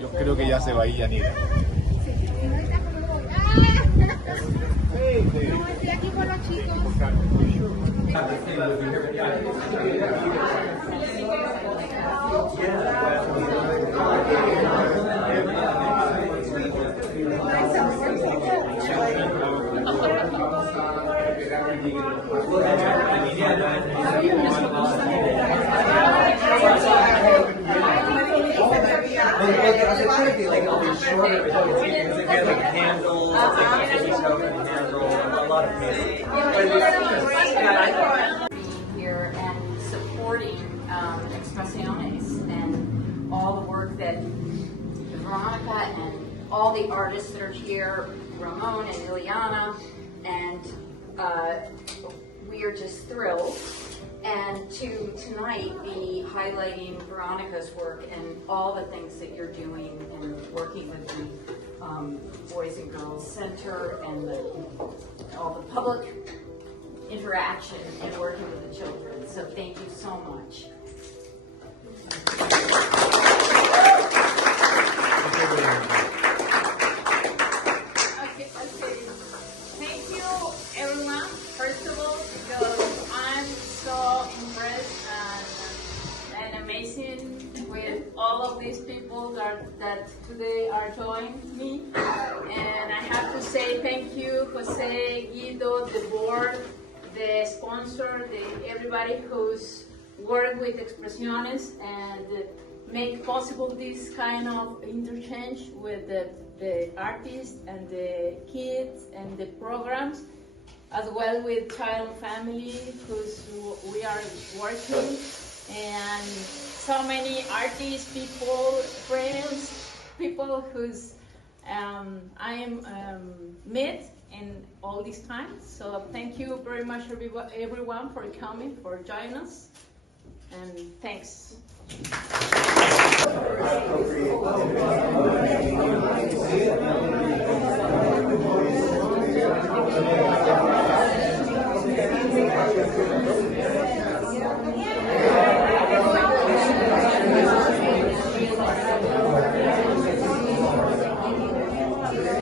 Yo creo que ya se va a ir, Yanira. No, estoy aquí con los chicos. Like all these shorter coats, because it had like handles, a lot of paint. Here and supporting Expresiones and all the work that Veronica and all the artists that are here, Ramon and Ileana, and we are just thrilled. And to tonight be highlighting Veronica's work and all the things that you're doing and working with the Boys and Girls Center and all the public interaction and working with the children. So thank you so much. Okay. Thank you, everyone. First of all, because I'm so impressed and amazing with all of these people that today are joining me. And I have to say thank you, Jose, Guido, the board, the sponsor, everybody who's worked with Expresiones and make possible this kind of interchange with the artists and the kids and the programs, as well with child and family whose we are working, and so many artists, people, friends, people whose I am met in all these times. So thank you very much everyone for coming, for joining us, and thanks.